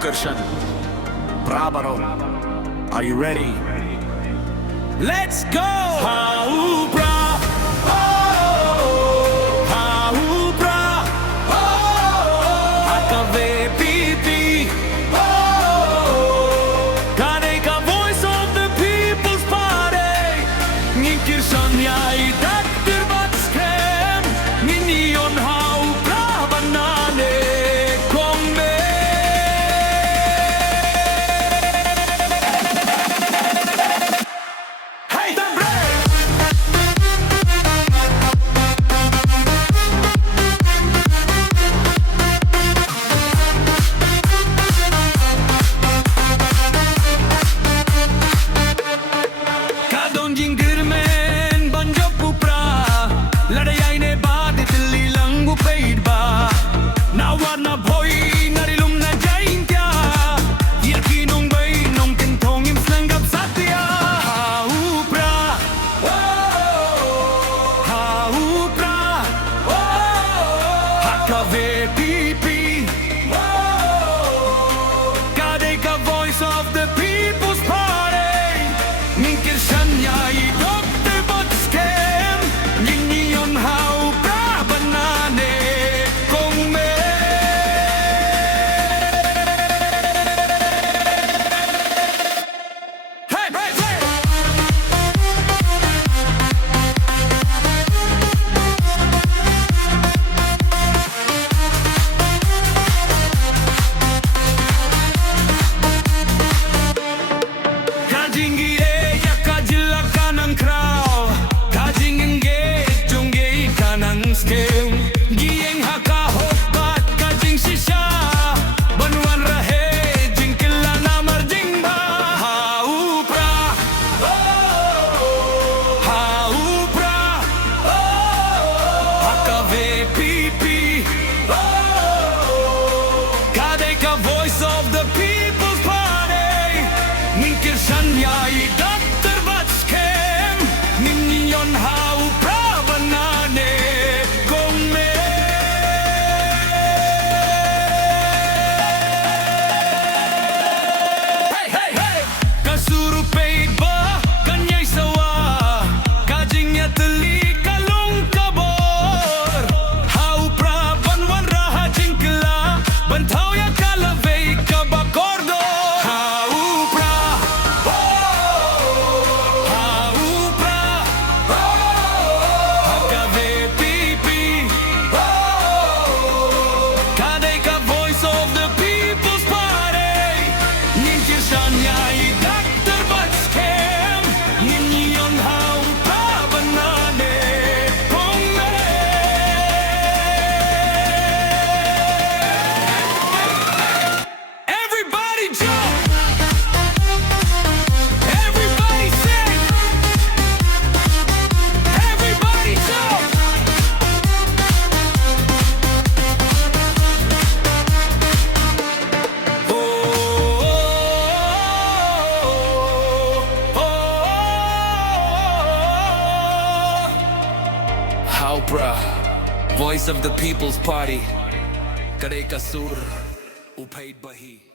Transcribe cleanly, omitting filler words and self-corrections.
Karshan, Prah baro. Are you ready? Let's go! How Prah, how Prah, haka VPP, KTech voice of the people's party. Jingkyrmen Batskhem, Ninyon how Prah banane komme. Hey, the break! Kadon Jingkyrmen Ban Jop Prah, Lada Iatylli Biang Paidbah. Nawar na boy narilum na jaingkya, yakinong bay nong tintong im Sngap satya. How Prah, how Prah, haka VPP, KTech voice of the people's party. Jingkyrmen Dr. Batskhem, Ninyon how Prah banane komme. Hey, hey, hey! Kajingire ya kajila kanang kraw, kajingenge jungge kanang skem, gieng haka hopat kajing shisha, banwan rahe jingkila namar jingba. How Prah, how Prah, haka VPP, KTech voice of the people's party. Jingkyrmen Dr. Batskhem, Ninyon how Prah banane komme. Hey, hey, hey! Kasuru Paidbah, kanyay sawa, Kajing Iatylli kalong kabor. How Prah banwan raha jingkila, bantaw ya kalavay kabakordo. How Prah, how Prah, haka VPP, KTech voice of the people's party. Jingkyrmen Dr. Batskhem, Ninyon how Prah banane komme. Everybody jump! Everybody sing! Everybody jump! Oh, how Prah, voice of the people's party. KTech Studio, Paidbah.